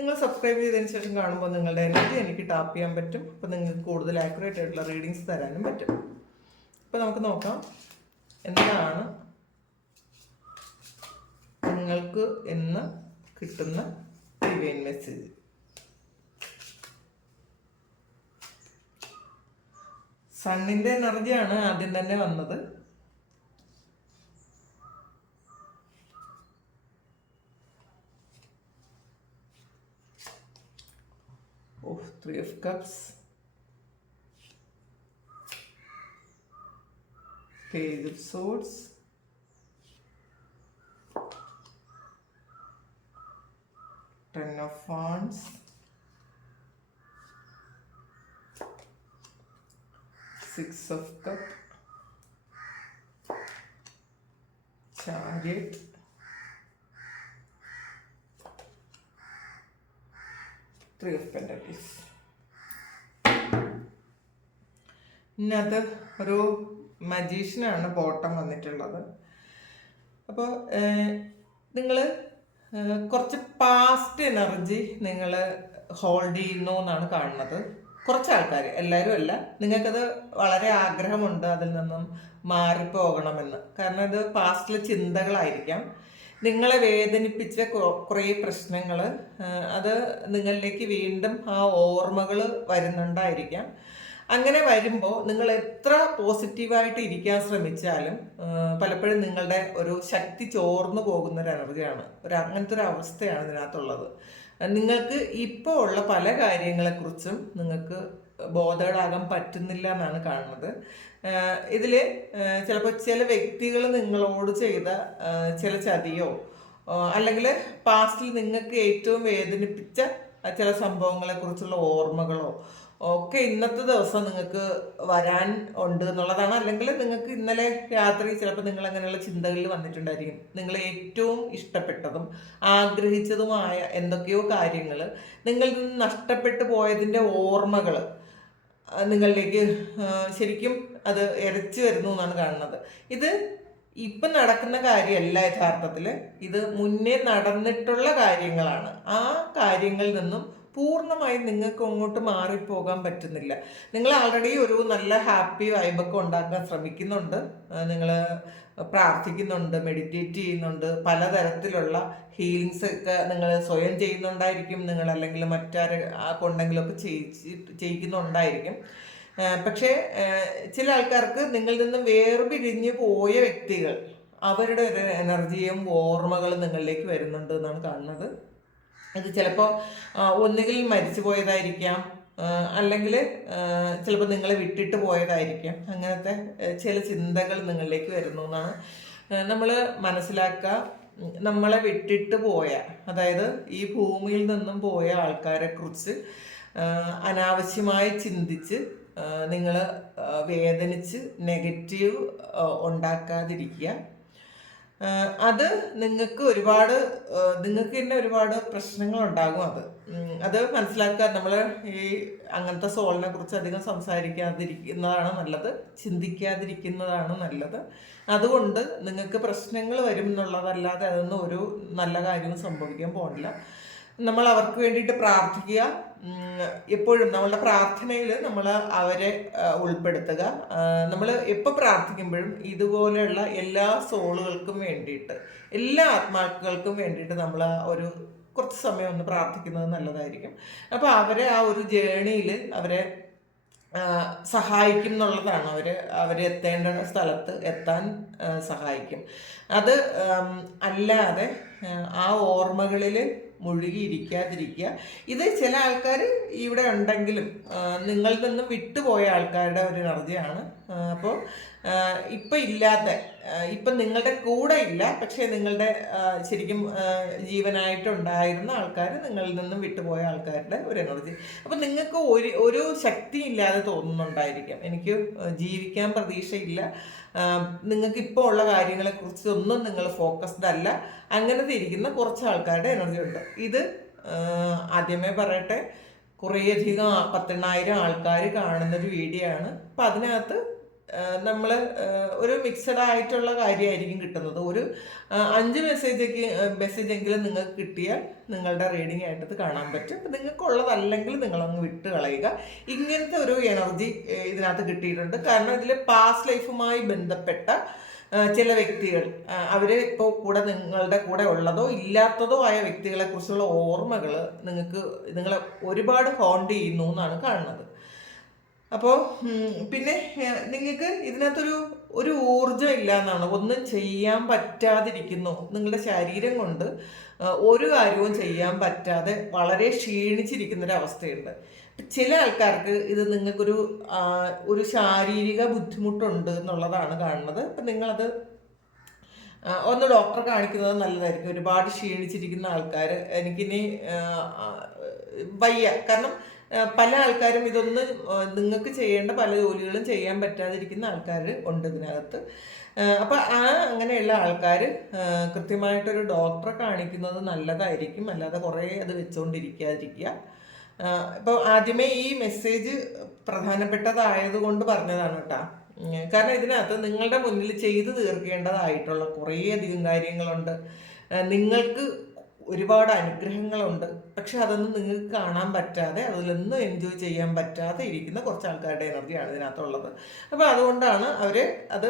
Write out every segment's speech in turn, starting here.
നിങ്ങൾ സബ്സ്ക്രൈബ് ചെയ്തതിന് ശേഷം കാണുമ്പോൾ നിങ്ങളുടെ എനർജി എനിക്ക് ടാപ്പ് ചെയ്യാൻ പറ്റും. അപ്പോൾ നിങ്ങൾക്ക് കൂടുതൽ ആക്യുറേറ്റ് ആയിട്ടുള്ള റീഡിങ്സ് തരാനും പറ്റും. അപ്പോൾ നമുക്ക് നോക്കാം. എന്താണ് നിങ്ങൾക്ക് എന്ന് കിട്ടുന്ന ഡിവൈൻ മെസ്സേജ് സണ്ണിന്റെ എനർജിയാണ് ആദ്യം തന്നെ വന്നത്. three of cups. Page of swords. Ten of wands. Six of cup. Chariot. Three of pentacles. ഇന്നത് ഒരു മജീഷ്യനാണ് ബോട്ടം വന്നിട്ടുള്ളത്. അപ്പോൾ നിങ്ങൾ കുറച്ച് പാസ്റ്റ് എനർജി നിങ്ങൾ ഹോൾഡ് ചെയ്യുന്നു എന്നാണ് കാണുന്നത്. കുറച്ച് ആൾക്കാർ എല്ലാവരും അല്ല. നിങ്ങൾക്കത് വളരെ ആഗ്രഹമുണ്ട് അതിൽ നിന്നും മാറിപ്പോകണമെന്ന്. കാരണം ഇത് പാസ്റ്റിലെ ചിന്തകളായിരിക്കാം. നിങ്ങളെ വേദനിപ്പിച്ച കുറേ പ്രശ്നങ്ങൾ അത് നിങ്ങളിലേക്ക് വീണ്ടും ആ ഓർമ്മകൾ വരുന്നുണ്ടായിരിക്കാം. അങ്ങനെ വരുമ്പോൾ നിങ്ങൾ എത്ര പോസിറ്റീവായിട്ട് ഇരിക്കാൻ ശ്രമിച്ചാലും പലപ്പോഴും നിങ്ങളുടെ ഒരു ശക്തി ചോർന്നു പോകുന്ന ഒരു എനർജിയാണ്. ഒരു അങ്ങനത്തെ ഒരു അവസ്ഥയാണ് ഇതിനകത്തുള്ളത്. നിങ്ങൾക്ക് ഇപ്പോൾ ഉള്ള പല കാര്യങ്ങളെക്കുറിച്ചും നിങ്ങൾക്ക് ബോധകളാകാൻ പറ്റുന്നില്ല എന്നാണ് കാണുന്നത്. ഇതിൽ ചിലപ്പോൾ ചില വ്യക്തികൾ നിങ്ങളോട് ചെയ്ത ചില ചതിയോ അല്ലെങ്കിൽ പാസ്റ്റിൽ നിങ്ങൾക്ക് ഏറ്റവും വേദനിപ്പിച്ച ചില സംഭവങ്ങളെക്കുറിച്ചുള്ള ഓർമ്മകളോ ഒക്കെ ഇന്നത്തെ ദിവസം നിങ്ങൾക്ക് വരാൻ ഉണ്ട് എന്നുള്ളതാണ്. അല്ലെങ്കിൽ നിങ്ങൾക്ക് ഇന്നലെ രാത്രി ചിലപ്പോൾ നിങ്ങൾ അങ്ങനെയുള്ള ചിന്തകളിൽ വന്നിട്ടുണ്ടായിരിക്കും. നിങ്ങൾ ഏറ്റവും ഇഷ്ടപ്പെട്ടതും ആഗ്രഹിച്ചതുമായ എന്തൊക്കെയോ കാര്യങ്ങൾ നിങ്ങളിൽ നിന്ന് നഷ്ടപ്പെട്ടു പോയതിന്റെ ഓർമ്മകൾ നിങ്ങളിലേക്ക് ശരിക്കും അത് ഇരച്ചു വരുന്നു എന്നാണ് കാണുന്നത്. ഇത് ഇപ്പം നടക്കുന്ന കാര്യമല്ല യഥാർത്ഥത്തിൽ. ഇത് മുന്നേ നടന്നിട്ടുള്ള കാര്യങ്ങളാണ്. ആ കാര്യങ്ങളിൽ നിന്നും പൂർണമായും നിങ്ങൾക്ക് അങ്ങോട്ട് മാറിപ്പോകാൻ പറ്റുന്നില്ല. നിങ്ങൾ ആൾറെഡി ഒരു നല്ല ഹാപ്പി വൈബൊക്കെ ഉണ്ടാക്കാൻ ശ്രമിക്കുന്നുണ്ട്. നിങ്ങൾ പ്രാർത്ഥിക്കുന്നുണ്ട് മെഡിറ്റേറ്റ് ചെയ്യുന്നുണ്ട്. പലതരത്തിലുള്ള ഹീലിങ്സ് ഒക്കെ നിങ്ങൾ സ്വയം ചെയ്യുന്നുണ്ടായിരിക്കും. നിങ്ങൾ അല്ലെങ്കിൽ മറ്റാരെ കൊണ്ടെങ്കിലൊക്കെ ചെയ്യിച്ച് ചെയ്യിക്കുന്നുണ്ടായിരിക്കും. പക്ഷേ ചില ആൾക്കാർക്ക് നിങ്ങളിൽ നിന്നും വേർപിരിഞ്ഞു പോയ വ്യക്തികൾ അവരുടെ ഒരു എനർജിയും ഓർമ്മകളും നിങ്ങളിലേക്ക് വരുന്നുണ്ട് എന്നാണ് കാണുന്നത്. ഇത് ചിലപ്പോൾ ഒന്നുകിൽ മരിച്ചു പോയതായിരിക്കാം അല്ലെങ്കിൽ ചിലപ്പോൾ നിങ്ങളെ വിട്ടിട്ട് പോയതായിരിക്കാം. അങ്ങനത്തെ ചില ചിന്തകൾ നിങ്ങളിലേക്ക് വരുന്നു എന്നാണ് നമ്മൾ മനസ്സിലാക്കുക. നമ്മളെ വിട്ടിട്ട് പോയ അതായത് ഈ ഭൂമിയിൽ നിന്നും പോയ ആൾക്കാരെ കുറിച്ച് അനാവശ്യമായി ചിന്തിച്ച് നിങ്ങൾ വേദനിച്ച് നെഗറ്റീവ് ഉണ്ടാക്കാതിരിക്കുക. അത് നിങ്ങൾക്ക് ഒരുപാട് നിങ്ങൾക്ക് തന്നെ ഒരുപാട് പ്രശ്നങ്ങൾ ഉണ്ടാകും അത് അത് മനസ്സിലാക്കുക. നമ്മൾ ഈ അങ്ങനത്തെ സോളിനെ കുറിച്ച് അധികം സംസാരിക്കാതിരിക്കുന്നതാണ് നല്ലത്. ചിന്തിക്കാതിരിക്കുന്നതാണ് നല്ലത്. അതുകൊണ്ട് നിങ്ങൾക്ക് പ്രശ്നങ്ങൾ വരും എന്നുള്ളതല്ലാതെ അതൊന്നും ഒരു നല്ല കാര്യവും സംഭവിക്കാൻ പോകില്ല നമ്മൾ അവർക്ക് വേണ്ടിയിട്ട് പ്രാർത്ഥിക്കുക. എപ്പോഴും നമ്മളുടെ പ്രാർത്ഥനയിൽ നമ്മൾ അവരെ ഉൾപ്പെടുത്തുക. നമ്മൾ എപ്പോൾ പ്രാർത്ഥിക്കുമ്പോഴും ഇതുപോലെയുള്ള എല്ലാ സോളുകൾക്കും വേണ്ടിയിട്ട് എല്ലാ ആത്മാക്കൾക്കും വേണ്ടിയിട്ട് നമ്മൾ ഒരു കുറച്ച് സമയം ഒന്ന് പ്രാർത്ഥിക്കുന്നത് നല്ലതായിരിക്കും. അപ്പോൾ അവരെ ആ ഒരു ജേണിയിൽ അവരെ സഹായിക്കും എന്നുള്ളതാണ്. അവർ എത്തേണ്ട സ്ഥലത്ത് എത്താൻ സഹായിക്കും. അത് അല്ലാതെ ആ ഓർമ്മകളിൽ മുഴുകിയിരിക്കാതിരിക്കുക. ഇത് ചില ആൾക്കാർ ഇവിടെ ഉണ്ടെങ്കിലും നിങ്ങളിൽ നിന്നും വിട്ടുപോയ ആൾക്കാരുടെ ഒരു എനർജിയാണ് അപ്പോൾ ഇപ്പം ഇല്ലാത്ത ഇപ്പം നിങ്ങളുടെ കൂടെ ഇല്ല പക്ഷേ നിങ്ങളുടെ ശരിക്കും ജീവനായിട്ടുണ്ടായിരുന്ന ആൾക്കാർ നിങ്ങളിൽ നിന്നും വിട്ടുപോയ ആൾക്കാരുടെ ഒരു എനർജി അപ്പം നിങ്ങൾക്ക് ഒരു ഒരു ശക്തി ഇല്ലാതെ തോന്നുന്നുണ്ടായിരിക്കാം. എനിക്ക് ജീവിക്കാൻ പ്രതീക്ഷയില്ല. നിങ്ങൾക്ക് ഇപ്പോൾ ഉള്ള കാര്യങ്ങളെ കുറിച്ച് ഒന്നും നിങ്ങൾ ഫോക്കസ്ഡ് അല്ല. അങ്ങനത്തെ ഇരിക്കുന്ന കുറച്ച് ആൾക്കാരുടെ എനർജി ഉണ്ട്. ഇത് ആദ്യമേ പറയട്ടെ കുറേയധികം പത്തെണ്ണായിരം ആൾക്കാർ കാണുന്നൊരു വീഡിയോ ആണ്. അപ്പം അതിനകത്ത് നമ്മൾ ഒരു മിക്സഡ് ആയിട്ടുള്ള കാര്യമായിരിക്കും കിട്ടുന്നത്. ഒരു അഞ്ച് മെസ്സേജ് മെസ്സേജ് എങ്കിലും നിങ്ങൾക്ക് കിട്ടിയാൽ നിങ്ങളുടെ റീഡിംഗ് ആയിട്ടത് കാണാൻ പറ്റും. നിങ്ങൾക്കുള്ളതല്ലെങ്കിൽ നിങ്ങളങ്ങ് വിട്ട് കളയുക. ഇങ്ങനത്തെ ഒരു എനർജി ഇതിനകത്ത് കിട്ടിയിട്ടുണ്ട്. കാരണം ഇതിൽ പാസ്റ്റ് ലൈഫുമായി ബന്ധപ്പെട്ട ചില വ്യക്തികൾ അവർ ഇപ്പോൾ കൂടെ നിങ്ങളുടെ കൂടെ ഉള്ളതോ ഇല്ലാത്തതോ ആയ വ്യക്തികളെക്കുറിച്ചുള്ള ഓർമ്മകൾ നിങ്ങൾക്ക് നിങ്ങളെ ഒരുപാട് ഹോണ്ട് ചെയ്യുന്നു എന്നാണ് കാണുന്നത്. അപ്പോൾ പിന്നെ നിങ്ങൾക്ക് ഇതിനകത്തൊരു ഒരു ഊർജം ഇല്ല എന്നാണ് ഒന്നും ചെയ്യാൻ പറ്റാതിരിക്കുന്നു നിങ്ങളുടെ ശരീരം കൊണ്ട്. ഒരു കാര്യവും ചെയ്യാൻ പറ്റാതെ വളരെ ക്ഷീണിച്ചിരിക്കുന്നൊരവസ്ഥയുണ്ട്. ചില ആൾക്കാർക്ക് ഇത് നിങ്ങൾക്കൊരു ഒരു ശാരീരിക ബുദ്ധിമുട്ടുണ്ട് എന്നുള്ളതാണ് കാണുന്നത്. അപ്പം നിങ്ങളത് ഒന്ന് ഡോക്ടറെ കാണിക്കുന്നത് നല്ലതായിരിക്കും. ഒരുപാട് ക്ഷീണിച്ചിരിക്കുന്ന ആൾക്കാർ എനിക്കിനി വയ്യ. കാരണം പല ആൾക്കാരും ഇതൊന്ന് നിങ്ങൾക്ക് ചെയ്യേണ്ട പല ജോലികളും ചെയ്യാൻ പറ്റാതിരിക്കുന്ന ആൾക്കാർ ഉണ്ട് ഇതിനകത്ത്. അപ്പോൾ ആ അങ്ങനെയുള്ള ആൾക്കാർ കൃത്യമായിട്ടൊരു ഡോക്ടറെ കാണിക്കുന്നത് നല്ലതായിരിക്കും. അല്ലാതെ കുറേ അത് വെച്ചുകൊണ്ടിരിക്കാതിരിക്കുക ഇപ്പോൾ ആദ്യമേ ഈ മെസ്സേജ് പ്രധാനപ്പെട്ടതായതുകൊണ്ട് പറഞ്ഞതാണ് കേട്ടോ. കാരണം ഇതിനകത്ത് നിങ്ങളുടെ മുന്നിൽ ചെയ്തു തീർക്കേണ്ടതായിട്ടുള്ള കുറേയധികം കാര്യങ്ങളുണ്ട്. നിങ്ങൾക്ക് ഒരുപാട് അനുഗ്രഹങ്ങളുണ്ട്. പക്ഷെ അതൊന്നും നിങ്ങൾക്ക് കാണാൻ പറ്റാതെ അതിലൊന്നും എൻജോയ് ചെയ്യാൻ പറ്റാതെ ഇരിക്കുന്ന കുറച്ച് ആൾക്കാരുടെ എനർജിയാണ് ഇതിനകത്തുള്ളത്. അപ്പോൾ അതുകൊണ്ടാണ് അവർ അത്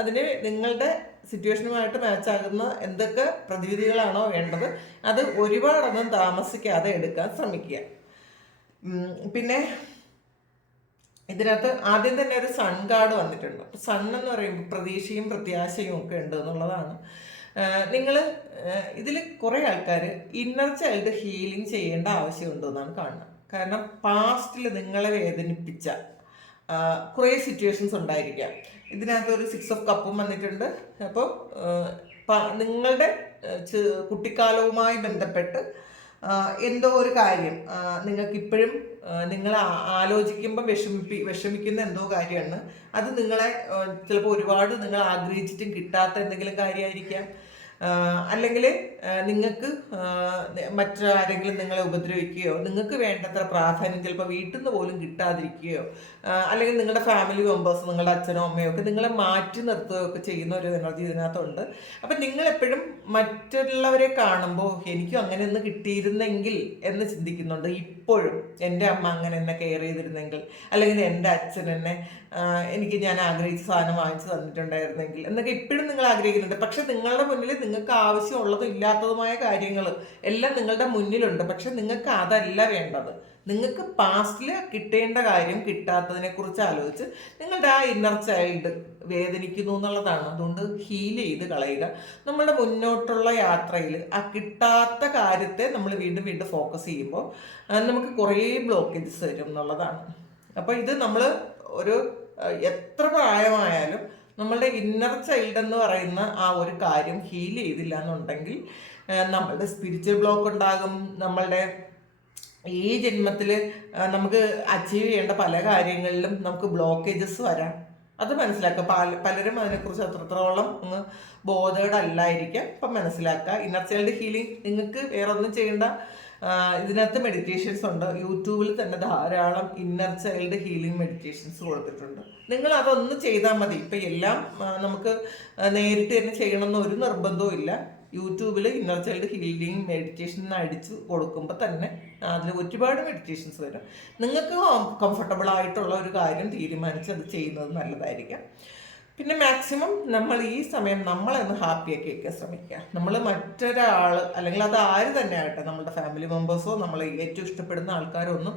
അതിനെ നിങ്ങളുടെ സിറ്റുവേഷനുമായിട്ട് മാച്ചാകുന്ന എന്തൊക്കെ പ്രതിവിധികളാണോ വേണ്ടത് അത് ഒരുപാടൊന്നും താമസിക്കാതെ എടുക്കാൻ ശ്രമിക്കുക. പിന്നെ ഇതിനകത്ത് ആദ്യം തന്നെ ഒരു സൺ കാർഡ് വന്നിട്ടുണ്ട്. സൺ എന്ന് പറയുമ്പോൾ പ്രതീക്ഷയും പ്രത്യാശയും ഒക്കെ ഉണ്ട് എന്നുള്ളതാണ്. നിങ്ങൾ ഇതിൽ കുറേ ആൾക്കാർ ഇന്നർ ചൈൽഡ് ഹീലിംഗ് ചെയ്യേണ്ട ആവശ്യമുണ്ടെന്നാണ് കാണുന്നത് കാരണം പാസ്റ്റിൽ നിങ്ങളെ വേദനിപ്പിച്ച കുറേ സിറ്റുവേഷൻസ് ഉണ്ടായിരിക്കാം. ഇതിനകത്ത് ഒരു സിക്സ് ഓഫ് കപ്പും വന്നിട്ടുണ്ട്. അപ്പോൾ നിങ്ങളുടെ കുട്ടിക്കാലവുമായി ബന്ധപ്പെട്ട് എന്തോ ഒരു കാര്യം നിങ്ങൾക്ക് ഇപ്പോഴും നിങ്ങൾ ആലോചിക്കുമ്പോൾ വിഷമിപ്പി വിഷമിക്കുന്ന എന്തോ കാര്യമാണ്. അത് നിങ്ങളെ ചിലപ്പോൾ ഒരുപാട് നിങ്ങൾ ആഗ്രഹിച്ചിട്ടും കിട്ടാത്ത എന്തെങ്കിലും കാര്യമായിരിക്കാം. അല്ലെങ്കിൽ നിങ്ങൾക്ക് മറ്റാരെങ്കിലും നിങ്ങളെ ഉപദ്രവിക്കുകയോ നിങ്ങൾക്ക് വേണ്ടത്ര പ്രാധാന്യം ചിലപ്പോൾ വീട്ടിൽ നിന്ന് പോലും കിട്ടാതിരിക്കുകയോ അല്ലെങ്കിൽ നിങ്ങളുടെ ഫാമിലി മെമ്പേഴ്സ് നിങ്ങളുടെ അച്ഛനോ അമ്മയോ ഒക്കെ നിങ്ങളെ മാറ്റി നിർത്തുകയോ ഒക്കെ ചെയ്യുന്ന ഒരു എനർജി ഇതിനകത്തുണ്ട്. അപ്പം നിങ്ങളെപ്പോഴും മറ്റുള്ളവരെ കാണുമ്പോൾ എനിക്കും അങ്ങനെ ഒന്ന് കിട്ടിയിരുന്നെങ്കിൽ എന്ന് ചിന്തിക്കുന്നുണ്ട്. ഇപ്പോഴും എന്റെ അമ്മ അങ്ങനെ എന്നെ കെയർ ചെയ്തിരുന്നെങ്കിൽ അല്ലെങ്കിൽ എന്റെ അച്ഛൻ എന്നെ എനിക്ക് ഞാൻ ആഗ്രഹിച്ച സാധനം വാങ്ങിച്ചു തന്നിട്ടുണ്ടായിരുന്നെങ്കിൽ. എന്നൊക്കെ ഇപ്പോഴും നിങ്ങൾ ആഗ്രഹിക്കുന്നുണ്ട്. പക്ഷെ നിങ്ങളുടെ മുന്നിൽ നിങ്ങൾക്ക് ആവശ്യമുള്ളതും ഇല്ലാത്തതുമായ കാര്യങ്ങൾ എല്ലാം നിങ്ങളുടെ മുന്നിലുണ്ട്. പക്ഷെ നിങ്ങൾക്ക് അതല്ല വേണ്ടത്. നിങ്ങൾക്ക് പാസ്റ്റിൽ കിട്ടേണ്ട കാര്യം കിട്ടാത്തതിനെ കുറിച്ച് ആലോചിച്ച് നിങ്ങളുടെ ആ ഇന്നർ ചൈൽഡ് വേദനിക്കുന്നു എന്നുള്ളതാണ്. അതുകൊണ്ട് ഹീൽ ചെയ്ത് കളയുക. നമ്മുടെ മുന്നോട്ടുള്ള യാത്രയിൽ ആ കിട്ടാത്ത കാര്യത്തെ നമ്മൾ വീണ്ടും വീണ്ടും ഫോക്കസ് ചെയ്യുമ്പോൾ നമുക്ക് കുറേ ബ്ലോക്കേജസ് വരും എന്നുള്ളതാണ്. അപ്പോൾ ഇത് നമ്മൾ ഒരു എത്ര പ്രായമായാലും നമ്മളുടെ ഇന്നർ ചൈൽഡ് എന്ന് പറയുന്ന ആ ഒരു കാര്യം ഹീൽ ചെയ്തില്ല എന്നുണ്ടെങ്കിൽ നമ്മളുടെ സ്പിരിച്വൽ ബ്ലോക്ക് ഉണ്ടാകും. നമ്മളുടെ ഈ ജന്മത്തിൽ നമുക്ക് അച്ചീവ് ചെയ്യേണ്ട പല കാര്യങ്ങളിലും നമുക്ക് ബ്ലോക്കേജസ് വരാം. അത് മനസ്സിലാക്കുക. പല പലരും അതിനെക്കുറിച്ച് അത്രത്തോളം ഒന്ന് ബോധേഡ് അല്ലായിരിക്കാം. അപ്പം മനസ്സിലാക്കുക. ഇന്നർ ചൈൽഡ് ഹീലിംഗ് നിങ്ങൾക്ക് വേറെ ഒന്നും ചെയ്യേണ്ട ഇതിനകത്ത് മെഡിറ്റേഷൻസ് ഉണ്ട്. യൂട്യൂബിൽ തന്നെ ധാരാളം ഇന്നർ ചൈൽഡ് ഹീലിംഗ് മെഡിറ്റേഷൻസ് കൊടുത്തിട്ടുണ്ട്. നിങ്ങൾ അതൊന്ന് ചെയ്താൽ മതി. ഇപ്പം എല്ലാം നമുക്ക് നേരിട്ട് തന്നെ ചെയ്യണമെന്ന് ഒരു നിർബന്ധവും ഇല്ല. യൂട്യൂബിൽ ഇന്നർ ചൈൽഡ് ഹീലിംഗ് മെഡിറ്റേഷൻ അടിച്ച് കൊടുക്കുമ്പോൾ തന്നെ അതിൽ ഒരുപാട് മെഡിറ്റേഷൻസ് വരും. നിങ്ങൾക്ക് കംഫർട്ടബിൾ ആയിട്ടുള്ള ഒരു കാര്യം തീരുമാനിച്ച് അത് ചെയ്യുന്നത് നല്ലതായിരിക്കും. പിന്നെ മാക്സിമം നമ്മൾ ഈ സമയം നമ്മളെ നമ്മളെന്ന് ഹാപ്പിയാക്കി വയ്ക്കാൻ ശ്രമിക്കുക. നമ്മൾ മറ്റൊരാൾ അല്ലെങ്കിൽ അത് ആര് തന്നെ ആകട്ടെ നമ്മുടെ ഫാമിലി മെമ്പേഴ്സോ നമ്മൾ ഏറ്റവും ഇഷ്ടപ്പെടുന്ന ആൾക്കാരോ ഒന്നും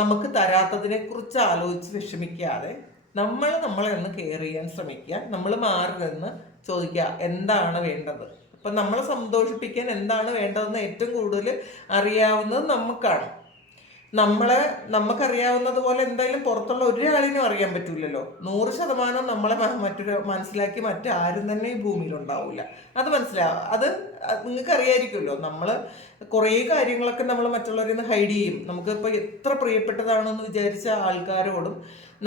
നമുക്ക് തരാത്തതിനെക്കുറിച്ച് ആലോചിച്ച് വിഷമിക്കാതെ നമ്മൾ നമ്മളെ ഒന്ന് കെയർ ചെയ്യാൻ ശ്രമിക്കുക. നമ്മൾ മാറി ചോദിക്കുക എന്താണ് വേണ്ടത്? അപ്പം നമ്മളെ സന്തോഷിപ്പിക്കാൻ എന്താണ് വേണ്ടതെന്ന് ഏറ്റവും കൂടുതൽ അറിയാവുന്നത് നമുക്കാണ്. നമ്മളെ നമുക്കറിയാവുന്നത് പോലെ എന്തായാലും പുറത്തുള്ള ഒരാളിനും അറിയാൻ പറ്റൂലല്ലോ. നൂറ് ശതമാനം നമ്മളെ മറ്റൊരു മനസ്സിലാക്കി മറ്റാരും തന്നെ ഈ ഭൂമിയിൽ ഉണ്ടാവില്ല അത് മനസ്സിലാവും അത് നിങ്ങൾക്ക് അറിയായിരിക്കുമല്ലോ നമ്മൾ കുറേ കാര്യങ്ങളൊക്കെ നമ്മൾ മറ്റുള്ളവരിൽ നിന്ന് ഹൈഡ് ചെയ്യും. നമുക്ക് ഇപ്പോൾ എത്ര പ്രിയപ്പെട്ടതാണെന്ന് വിചാരിച്ച ആൾക്കാരോടും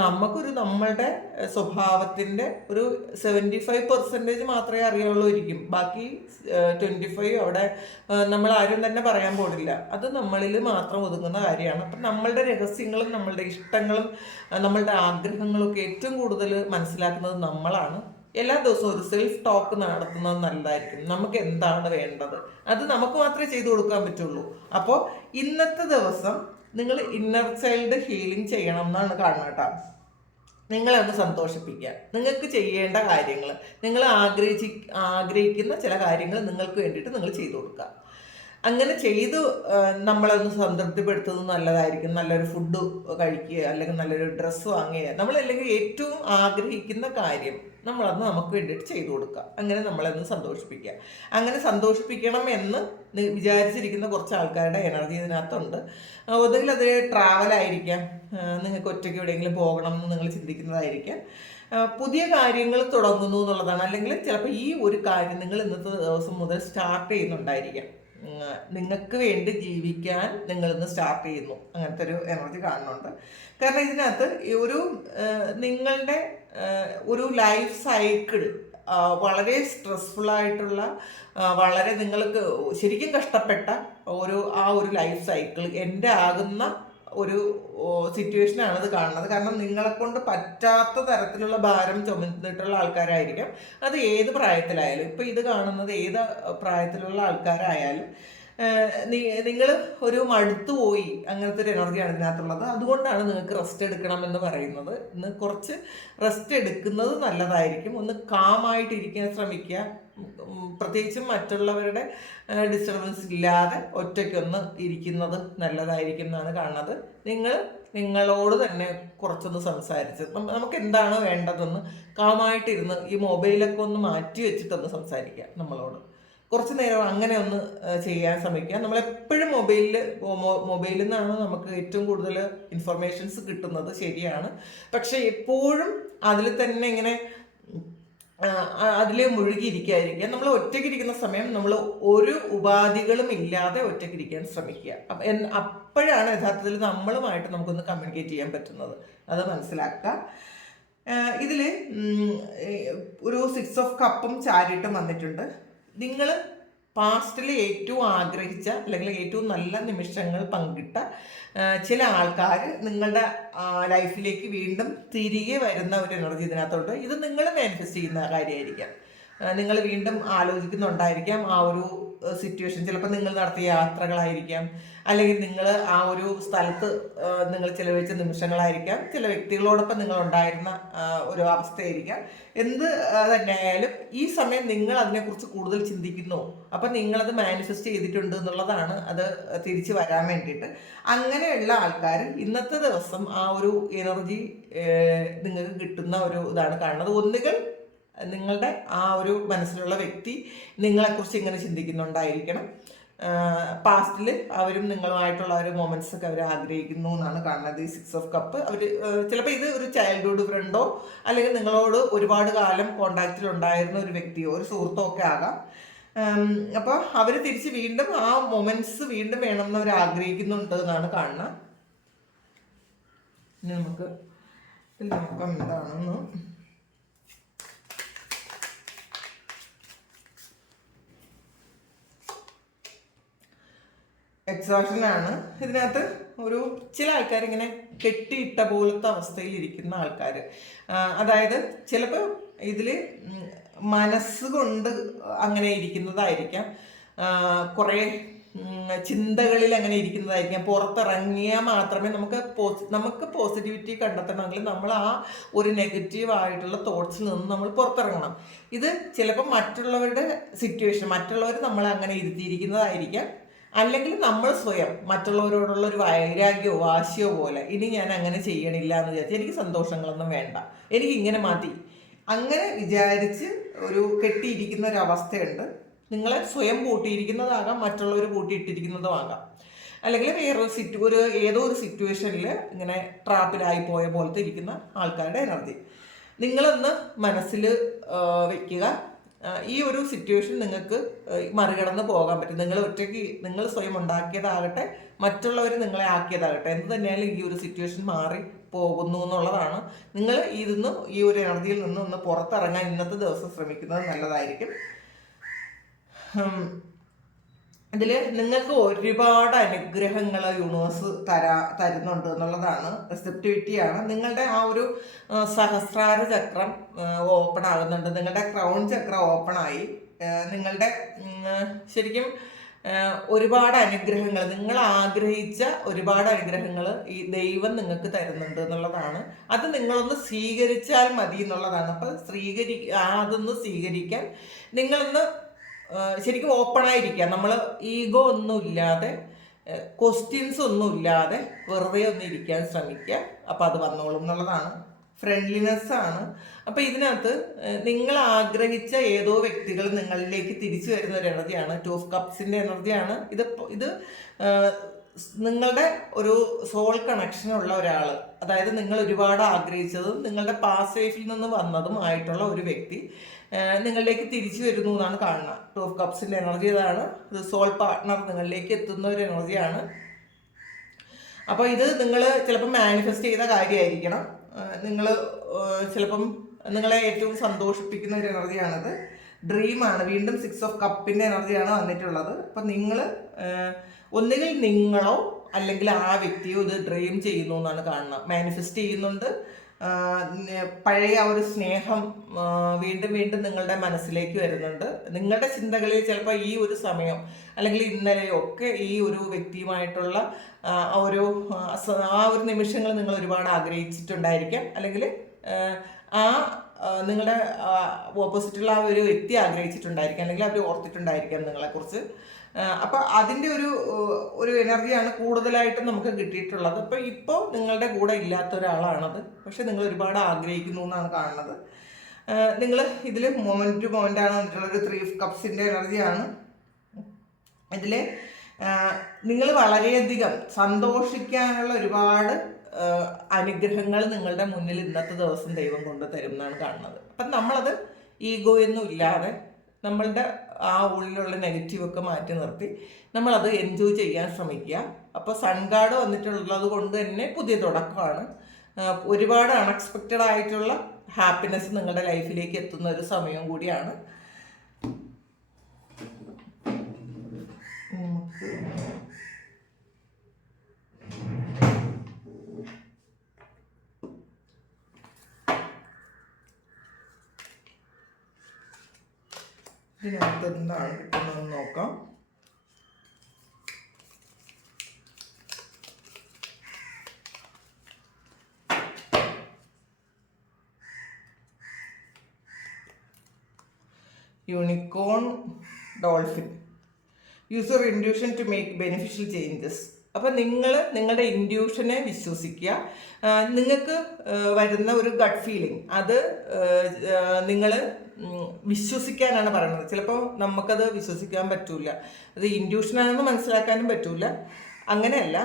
നമുക്കൊരു നമ്മളുടെ സ്വഭാവത്തിന്റെ ഒരു സെവന്റി ഫൈവ് പെർസെന്റേജ് മാത്രമേ അറിയുള്ളൂ ഇരിക്കും. ബാക്കി ട്വന്റി ഫൈവ് അവിടെ നമ്മൾ ആരും തന്നെ പറയാൻ പോടില്ല അത് നമ്മളിൽ മാത്രം ഒതുങ്ങുന്ന കാര്യമാണ്. അപ്പം നമ്മളുടെ രഹസ്യങ്ങളും നമ്മളുടെ ഇഷ്ടങ്ങളും നമ്മളുടെ ആഗ്രഹങ്ങളും ഒക്കെ ഏറ്റവും കൂടുതൽ മനസ്സിലാക്കുന്നത് നമ്മളാണ്. എല്ലാ ദിവസവും ഒരു സെൽഫ് ടോക്ക് നടത്തുന്നത് നല്ലതായിരിക്കും. നമുക്ക് എന്താണ് വേണ്ടത്? അത് നമുക്ക് മാത്രമേ ചെയ്തു കൊടുക്കാൻ പറ്റുള്ളൂ. അപ്പോൾ ഇന്നത്തെ ദിവസം നിങ്ങൾ ഇന്നർ ചൈൽഡ് ഹീലിംഗ് ചെയ്യണം എന്നാണ് കാണുന്നത് നിങ്ങളെ ഒന്ന് സന്തോഷിപ്പിക്കുക. നിങ്ങൾക്ക് ചെയ്യേണ്ട കാര്യങ്ങൾ നിങ്ങൾ ആഗ്രഹിച്ച് ആഗ്രഹിക്കുന്ന ചില കാര്യങ്ങൾ നിങ്ങൾക്ക് വേണ്ടിയിട്ട് നിങ്ങൾ ചെയ്തു കൊടുക്കുക. അങ്ങനെ ചെയ്ത് നമ്മളൊന്ന് സംതൃപ്തിപ്പെടുത്തുന്നത് നല്ലതായിരിക്കും. നല്ലൊരു ഫുഡ് കഴിക്കുക അല്ലെങ്കിൽ നല്ലൊരു ഡ്രസ്സ് വാങ്ങുക. നമ്മളല്ലെങ്കിൽ ഏറ്റവും ആഗ്രഹിക്കുന്ന കാര്യം നമ്മളന്ന് നമുക്ക് വേണ്ടിയിട്ട് ചെയ്തു കൊടുക്കുക. അങ്ങനെ നമ്മളെന്ന് സന്തോഷിപ്പിക്കുക. അങ്ങനെ സന്തോഷിപ്പിക്കണം എന്ന് വിചാരിച്ചിരിക്കുന്ന കുറച്ച് ആൾക്കാരുടെ എനർജി ഇതിനകത്തുണ്ട്. ഒന്നുകിൽ അത് ട്രാവൽ ആയിരിക്കാം. നിങ്ങൾക്ക് ഒറ്റയ്ക്ക് എവിടെയെങ്കിലും പോകണം എന്ന് നിങ്ങൾ ചിന്തിക്കുന്നതായിരിക്കാം. പുതിയ കാര്യങ്ങൾ തുടങ്ങുന്നു എന്നുള്ളതാണ്. അല്ലെങ്കിൽ ചിലപ്പോൾ ഈ ഒരു കാര്യം നിങ്ങൾ ഇന്നത്തെ ദിവസം മുതൽ സ്റ്റാർട്ട് ചെയ്യുന്നുണ്ടായിരിക്കാം. നിങ്ങൾക്ക് വേണ്ടി ജീവിക്കാൻ നിങ്ങളിന്ന് സ്റ്റാർട്ട് ചെയ്യുന്നു. അങ്ങനത്തെ ഒരു എനർജി കാണുന്നുണ്ട്. കാരണം ഇതിനകത്ത് ഒരു നിങ്ങളുടെ ഒരു ലൈഫ് സൈക്കിൾ വളരെ സ്ട്രെസ്ഫുൾ ആയിട്ടുള്ള വളരെ നിങ്ങൾക്ക് ശരിക്കും കഷ്ടപ്പെട്ട ഒരു ആ ഒരു ലൈഫ് സൈക്കിൾ എന്റെ ആകുന്ന ഒരു സിറ്റുവേഷൻ ആണ് അത് കാണുന്നത്. കാരണം നിങ്ങളെ കൊണ്ട് പറ്റാത്ത തരത്തിലുള്ള ഭാരം ചുമന്നിട്ടുള്ള ആൾക്കാരായിരിക്കും. അത് ഏത് പ്രായത്തിലായാലും ഇപ്പൊ ഇത് കാണുന്നത് ഏത് പ്രായത്തിലുള്ള ആൾക്കാരായാലും നിങ്ങൾ ഒരു മടുത്തു പോയി അങ്ങനത്തെ ഒരു എനർജിയാണ് ഇതിനകത്തുള്ളത്. അതുകൊണ്ടാണ് നിങ്ങൾക്ക് റെസ്റ്റ് എടുക്കണം എന്ന് പറയുന്നത്. ഇന്ന് കുറച്ച് റെസ്റ്റ് എടുക്കുന്നത് നല്ലതായിരിക്കും. ഒന്ന് കാമായിട്ടിരിക്കാൻ ശ്രമിക്കുക. പ്രത്യേകിച്ചും മറ്റുള്ളവരുടെ ഡിസ്റ്റർബൻസ് ഇല്ലാതെ ഒറ്റയ്ക്കൊന്ന് ഇരിക്കുന്നത് നല്ലതായിരിക്കും എന്നാണ് കാണുന്നത്. നിങ്ങൾ നിങ്ങളോട് തന്നെ കുറച്ചൊന്ന് സംസാരിച്ച് നമുക്ക് എന്താണ് വേണ്ടതെന്ന് കാമായിട്ടിരുന്ന് ഈ മൊബൈലൊക്കെ ഒന്ന് മാറ്റി വെച്ചിട്ടൊന്ന് സംസാരിക്കുക നമ്മളോട്. കുറച്ച് നേരം അങ്ങനെ ഒന്ന് ചെയ്യാൻ ശ്രമിക്കുക. നമ്മളെപ്പോഴും മൊബൈലിൽ മൊബൈലിൽ നിന്നാണ് നമുക്ക് ഏറ്റവും കൂടുതൽ ഇൻഫർമേഷൻസ് കിട്ടുന്നത്. ശരിയാണ്. പക്ഷേ എപ്പോഴും അതിൽ തന്നെ ഇങ്ങനെ അതിൽ മുഴുകിയിരിക്കാതിരിക്കുക. നമ്മൾ ഒറ്റയ്ക്കിരിക്കുന്ന സമയം നമ്മൾ ഒരു ഉപാധികളും ഇല്ലാതെ ഒറ്റയ്ക്കിരിക്കാൻ ശ്രമിക്കുക. അപ്പോഴാണ് യഥാർത്ഥത്തിൽ നമ്മളുമായിട്ട് നമുക്കൊന്ന് കമ്മ്യൂണിക്കേറ്റ് ചെയ്യാൻ പറ്റുന്നത്. അത് മനസ്സിലാക്കുക. ഇതിൽ ഒരു സിക്സ് ഓഫ് കപ്പും ചാരിട്ടും വന്നിട്ടുണ്ട്. നിങ്ങൾ പാസ്റ്റിൽ ഏറ്റവും ആഗ്രഹിച്ച അല്ലെങ്കിൽ ഏറ്റവും നല്ല നിമിഷങ്ങൾ പങ്കിട്ട ചില ആൾക്കാർ നിങ്ങളുടെ ലൈഫിലേക്ക് വീണ്ടും തിരികെ വരുന്ന ഒരു എനർജി ഇതിനകത്തോട്ട് ഇത് നിങ്ങൾ മാനിഫെസ്റ്റ് ചെയ്യുന്ന കാര്യമായിരിക്കാം നിങ്ങൾ വീണ്ടും ആലോചിക്കുന്നുണ്ടായിരിക്കാം ആ ഒരു സിറ്റുവേഷൻ ചിലപ്പോൾ നിങ്ങൾ നടത്തിയ യാത്രകളായിരിക്കാം. അല്ലെങ്കിൽ നിങ്ങൾ ആ ഒരു സ്ഥലത്ത് നിങ്ങൾ ചിലവഴിച്ച നിമിഷങ്ങളായിരിക്കാം. ചില വ്യക്തികളോടൊപ്പം നിങ്ങൾ ഉണ്ടായിരുന്ന ഒരു അവസ്ഥയായിരിക്കാം. എന്ത് തന്നെ തന്നെയായാലും ഈ സമയം നിങ്ങൾ അതിനെക്കുറിച്ച് കൂടുതൽ ചിന്തിക്കുന്നു. അപ്പം നിങ്ങളത് മാനിഫെസ്റ്റ് ചെയ്തിട്ടുണ്ട് എന്നുള്ളതാണ് അത് തിരിച്ചു വരാൻ വേണ്ടിയിട്ട്. അങ്ങനെയുള്ള ആൾക്കാർ ഇന്നത്തെ ദിവസം ആ ഒരു എനർജി നിങ്ങൾക്ക് കിട്ടുന്ന ഒരു ഇതാണ് കാണുന്നത്. ഒന്നുകിൽ നിങ്ങളുടെ ആ ഒരു മനസ്സിലുള്ള വ്യക്തി നിങ്ങളെക്കുറിച്ച് ഇങ്ങനെ ചിന്തിക്കുന്നുണ്ടായിരിക്കണം. പാസ്റ്റിൽ അവരും നിങ്ങളുമായിട്ടുള്ള ഒരു മൊമെന്റ്സ് ഒക്കെ അവർ ആഗ്രഹിക്കുന്നു എന്നാണ് കാണുന്നത്. ഈ സിക്സ് ഓഫ് കപ്പ് അവർ ചിലപ്പോൾ ഇത് ഒരു ചൈൽഡ്ഹുഡ് ഫ്രണ്ടോ അല്ലെങ്കിൽ നിങ്ങളോട് ഒരുപാട് കാലം കോണ്ടാക്റ്റിൽ ഉണ്ടായിരുന്ന ഒരു വ്യക്തിയോ ഒരു സുഹൃത്തോ ഒക്കെ ആകാം. അപ്പോൾ അവർ തിരിച്ച് വീണ്ടും ആ മൊമെന്റ്സ് വീണ്ടും വേണമെന്ന് അവർ ആഗ്രഹിക്കുന്നുണ്ട് എന്നാണ് കാണുന്നത് നമുക്ക് നോക്കാം. എന്താണെന്ന് എക്സോഷനാണ് ഇതിനകത്ത് ഒരു ചില ആൾക്കാർ ഇങ്ങനെ കെട്ടിയിട്ട പോലത്തെ അവസ്ഥയിൽ ഇരിക്കുന്ന ആൾക്കാർ അതായത് ചിലപ്പോൾ ഇതിൽ മനസ്സുകൊണ്ട് അങ്ങനെ ഇരിക്കുന്നതായിരിക്കാം. കുറേ ചിന്തകളിൽ അങ്ങനെ ഇരിക്കുന്നതായിരിക്കാം. പുറത്തിറങ്ങിയാൽ മാത്രമേ നമുക്ക് നമുക്ക് പോസിറ്റിവിറ്റി കണ്ടെത്തണമെങ്കിൽ നമ്മൾ ആ ഒരു നെഗറ്റീവ് ആയിട്ടുള്ള തോട്ട്സിൽ നിന്ന് നമ്മൾ പുറത്തിറങ്ങണം. ഇത് ചിലപ്പോൾ മറ്റുള്ളവരുടെ സിറ്റുവേഷൻ മറ്റുള്ളവർ നമ്മളെ അങ്ങനെ ഇരുത്തിയിരിക്കുന്നതായിരിക്കാം. അല്ലെങ്കിൽ നമ്മൾ സ്വയം മറ്റുള്ളവരോടുള്ള ഒരു വൈരാഗ്യമോ വാശിയോ പോലെ ഇനി ഞാൻ അങ്ങനെ ചെയ്യണില്ല എന്ന് വിചാരിച്ചു എനിക്ക് സന്തോഷങ്ങളൊന്നും വേണ്ട. എനിക്ക് ഇങ്ങനെ മതി. അങ്ങനെ വിചാരിച്ച് ഒരു കെട്ടിയിരിക്കുന്ന ഒരു അവസ്ഥയുണ്ട്. നിങ്ങളെ സ്വയം കൂട്ടിയിരിക്കുന്നതാകാം മറ്റുള്ളവർ പൂട്ടിയിട്ടിരിക്കുന്നതുമാകാം അല്ലെങ്കിൽ വേറെ സിറ്റു ഒരു ഏതോ ഒരു സിറ്റുവേഷനിൽ ഇങ്ങനെ ട്രാപ്പിലായി പോയ പോലത്തെ ഇരിക്കുന്ന ആൾക്കാരുടെ എനർജി. നിങ്ങളൊന്ന് മനസ്സിൽ വെക്കുക. ഈ ഒരു സിറ്റുവേഷൻ നിങ്ങൾക്ക് മറികടന്ന് പോകാൻ പറ്റും. നിങ്ങൾ ഒറ്റയ്ക്ക് നിങ്ങൾ സ്വയം ഉണ്ടാക്കിയതാകട്ടെ മറ്റുള്ളവർ നിങ്ങളെ ആക്കിയതാകട്ടെ. എന്ത് തന്നെയാലും ഈ ഒരു സിറ്റുവേഷൻ മാറി പോകുന്നു എന്നുള്ളതാണ്. നിങ്ങൾ ഇതിന്ന് ഈ ഒരു എനർജിയിൽ നിന്ന് ഒന്ന് പുറത്തിറങ്ങാൻ ഇന്നത്തെ ദിവസം ശ്രമിക്കുന്നത് നല്ലതായിരിക്കും. ഇതിൽ നിങ്ങൾക്ക് ഒരുപാട് അനുഗ്രഹങ്ങൾ യൂണിവേഴ്സ് തരാ തരുന്നുണ്ട് എന്നുള്ളതാണ്. റിസെപ്റ്റിവിറ്റിയാണ് നിങ്ങളുടെ ആ ഒരു സഹസ്രാര ചക്രം ഓപ്പൺ ആകുന്നുണ്ട്. നിങ്ങളുടെ ക്രൗൺ ചക്രം ഓപ്പൺ ആയി. നിങ്ങളുടെ ശരിക്കും ഒരുപാട് അനുഗ്രഹങ്ങൾ നിങ്ങൾ ആഗ്രഹിച്ച ഒരുപാട് അനുഗ്രഹങ്ങൾ ഈ ദൈവം നിങ്ങൾക്ക് തരുന്നുണ്ട് എന്നുള്ളതാണ്. അത് നിങ്ങളൊന്ന് സ്വീകരിച്ചാൽ മതി എന്നുള്ളതാണ്. അപ്പം സ്വീകരി അതൊന്ന് സ്വീകരിക്കാൻ നിങ്ങളൊന്ന് ശരിക്കും ഓപ്പൺ ആയിരിക്കുക. നമ്മൾ ഈഗോ ഒന്നും ഇല്ലാതെ ക്വസ്റ്റ്യൻസ് ഒന്നും ഇല്ലാതെ വെറുതെ ഒന്ന് ഇരിക്കാൻ ശ്രമിക്കുക. അപ്പം അത് വന്നോളും എന്നുള്ളതാണ്. ഫ്രണ്ട്ലിനെസ് ആണ്. അപ്പം ഇതിനകത്ത് നിങ്ങൾ ആഗ്രഹിച്ച ഏതോ വ്യക്തികൾ നിങ്ങളിലേക്ക് തിരിച്ചു വരുന്ന ഒരു എനർജിയാണ്. ടു ഓഫ് കപ്സിന്റെ എനർജിയാണ്. ഇത് ഇത് നിങ്ങളുടെ ഒരു സോൾ കണക്ഷൻ ഉള്ള ഒരാൾ അതായത് നിങ്ങൾ ഒരുപാട് ആഗ്രഹിച്ചതും നിങ്ങളുടെ പാസ് ലൈഫിൽ നിന്ന് വന്നതും ആയിട്ടുള്ള ഒരു വ്യക്തി നിങ്ങളിലേക്ക് തിരിച്ചു വരുന്നു എന്നാണ് കാണുന്നത്. ടു ഓഫ് കപ്സിന്റെ എനർജി ഇതാണ്. ഇത് സോൾ പാർട്ട്ണർ നിങ്ങളിലേക്ക് എത്തുന്ന ഒരു എനർജിയാണ് അപ്പോൾ ഇത് നിങ്ങൾ ചിലപ്പോൾ മാനിഫെസ്റ്റ് ചെയ്ത കാര്യമായിരിക്കണം. നിങ്ങൾ ചിലപ്പം നിങ്ങളെ ഏറ്റവും സന്തോഷിപ്പിക്കുന്ന ഒരു എനർജിയാണിത് ഡ്രീമാണ് വീണ്ടും സിക്സ് ഓഫ് കപ്പിന്റെ എനർജിയാണ് വന്നിട്ടുള്ളത്. അപ്പം നിങ്ങൾ ഒന്നുകിൽ നിങ്ങളോ അല്ലെങ്കിൽ ആ വ്യക്തിയോ ഇത് ഡ്രീം ചെയ്യുന്നു എന്നാണ് കാണുന്നത്. മാനിഫെസ്റ്റ് ചെയ്യുന്നുണ്ട്. പഴയ ഒരു സ്നേഹം വീണ്ടും വീണ്ടും നിങ്ങളുടെ മനസ്സിലേക്ക് വരുന്നുണ്ട്. നിങ്ങളുടെ ചിന്തകളിൽ ചിലപ്പോൾ ഈ ഒരു സമയം അല്ലെങ്കിൽ ഇന്നലെയോ ഒക്കെ ഈ ഒരു വ്യക്തിയുമായിട്ടുള്ള ഒരു ആ, ഒരു നിമിഷങ്ങൾ നിങ്ങൾ ഒരുപാട് ആഗ്രഹിച്ചിട്ടുണ്ടായിരിക്കാം. അല്ലെങ്കിൽ ആ, നിങ്ങളുടെ ഓപ്പോസിറ്റുള്ള ആ ഒരു വ്യക്തി ആഗ്രഹിച്ചിട്ടുണ്ടായിരിക്കാം അല്ലെങ്കിൽ അവർ ഓർത്തിട്ടുണ്ടായിരിക്കാം നിങ്ങളെക്കുറിച്ച്. അപ്പോൾ അതിന്റെ ഒരു ഒരു എനർജിയാണ് കൂടുതലായിട്ട് നമുക്ക് കിട്ടിയിട്ടുള്ളത്. അപ്പോൾ ഇപ്പോൾ നിങ്ങളുടെ കൂടെ ഇല്ലാത്ത ഒരാളാണത്. പക്ഷെ നിങ്ങൾ ഒരുപാട് ആഗ്രഹിക്കുന്നു എന്നാണ് കാണുന്നത്. നിങ്ങൾ ഇതിൽ മൊമെന്റ് ടു മൊമെന്റ് ആണ് ഒരു ത്രീ കപ്സിന്റെ എനർജിയാണ് ഇതിൽ നിങ്ങൾ വളരെയധികം സന്തോഷിക്കാനുള്ള ഒരുപാട് അനുഗ്രഹങ്ങൾ നിങ്ങളുടെ മുന്നിൽ ഇന്നത്തെ ദിവസം ദൈവം കൊണ്ട് തരും എന്നാണ് കാണുന്നത്. അപ്പം നമ്മളത് ഈഗോയൊന്നും ഇല്ലാതെ നമ്മളുടെ ആ ഉള്ളിലുള്ള നെഗറ്റീവൊക്കെ മാറ്റി നിർത്തി നമ്മളത് എൻജോയ് ചെയ്യാൻ ശ്രമിക്കുക. അപ്പോൾ സൺഗാർഡ് വന്നിട്ടുള്ളത് കൊണ്ട് തന്നെ പുതിയ തുടക്കമാണ്. ഒരുപാട് അൺഎക്സ്പെക്റ്റഡ് ആയിട്ടുള്ള ഹാപ്പിനെസ് നിങ്ങളുടെ ലൈഫിലേക്ക് എത്തുന്ന ഒരു സമയം കൂടിയാണ്. നമുക്ക് ഇതിനകത്ത് എന്താണ് കിട്ടുന്നതെന്ന് നോക്കാം. Unicorn dolphin use your intuition to make beneficial changes അപ്പം നിങ്ങൾ നിങ്ങളുടെ ഇൻഡ്യൂഷനെ വിശ്വസിക്കുക. നിങ്ങൾക്ക് വരുന്ന ഒരു ഗട്ട് ഫീലിംഗ് അത് നിങ്ങൾ വിശ്വസിക്കാനാണ് പറയുന്നത്. ചിലപ്പോൾ നമുക്കത് വിശ്വസിക്കാൻ പറ്റൂല. അത് ഇൻഡ്യൂഷനാണെന്ന് മനസ്സിലാക്കാനും പറ്റൂല. അങ്ങനെയല്ല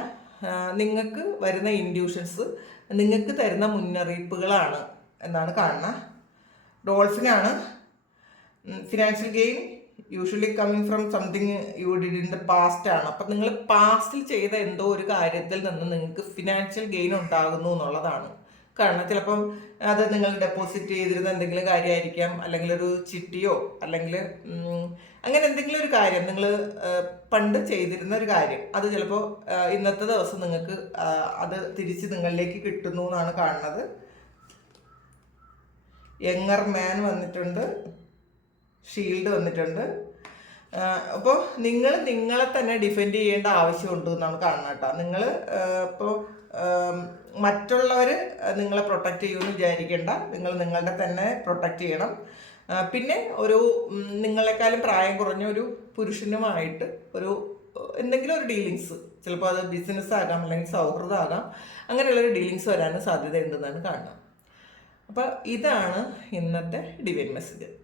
നിങ്ങൾക്ക് വരുന്ന ഇൻഡ്യൂഷൻസ് നിങ്ങൾക്ക് തരുന്ന മുന്നറിയിപ്പുകളാണ് എന്നാണ് കാണുന്നത് ഡോൾഫിനാണ് financial gain usually coming from something you did in the past ആണ്. അപ്പം നിങ്ങൾ പാസ്റ്റിൽ ചെയ്ത എന്തോ ഒരു കാര്യത്തിൽ നിന്ന് നിങ്ങൾക്ക് ഫിനാൻഷ്യൽ ഗെയിൻ ഉണ്ടാകുന്നു എന്നുള്ളതാണ്. കാരണം ചിലപ്പം അത് നിങ്ങൾ ഡെപ്പോസിറ്റ് ചെയ്തിരുന്ന എന്തെങ്കിലും കാര്യമായിരിക്കാം. അല്ലെങ്കിൽ ഒരു ചിട്ടിയോ അല്ലെങ്കിൽ അങ്ങനെ എന്തെങ്കിലും ഒരു കാര്യം നിങ്ങൾ പണ്ട് ചെയ്തിരുന്ന ഒരു കാര്യം. അത് ചിലപ്പോൾ ഇന്നത്തെ ദിവസം നിങ്ങൾക്ക് അത് തിരിച്ച് നിങ്ങളിലേക്ക് കിട്ടുന്നു എന്നാണ് കാണുന്നത്. യങ്ങർ മാൻ വന്നിട്ടുണ്ട്. ഷീൽഡ് വന്നിട്ടുണ്ട്. അപ്പോൾ നിങ്ങൾ നിങ്ങളെ തന്നെ ഡിഫെൻഡ് ചെയ്യേണ്ട ആവശ്യമുണ്ട് എന്നാണ് കാണുന്നത് കേട്ടോ. നിങ്ങൾ ഇപ്പോൾ മറ്റുള്ളവർ നിങ്ങളെ പ്രൊട്ടക്റ്റ് ചെയ്യുമെന്ന് വിചാരിക്കേണ്ട. നിങ്ങൾ നിങ്ങളുടെ തന്നെ പ്രൊട്ടക്റ്റ് ചെയ്യണം. പിന്നെ ഒരു നിങ്ങളെക്കാളും പ്രായം കുറഞ്ഞ ഒരു പുരുഷനുമായിട്ട് ഒരു എന്തെങ്കിലും ഒരു ഡീലിങ്സ് ചിലപ്പോൾ അത് ബിസിനസ് ആകാം അല്ലെങ്കിൽ സൗഹൃദമാകാം. അങ്ങനെയുള്ളൊരു ഡീലിങ്സ് വരാനും സാധ്യതയുണ്ടെന്നാണ് കാണുന്നത്. അപ്പോൾ ഇതാണ് ഇന്നത്തെ ഡിവൈൻ മെസ്സേജ്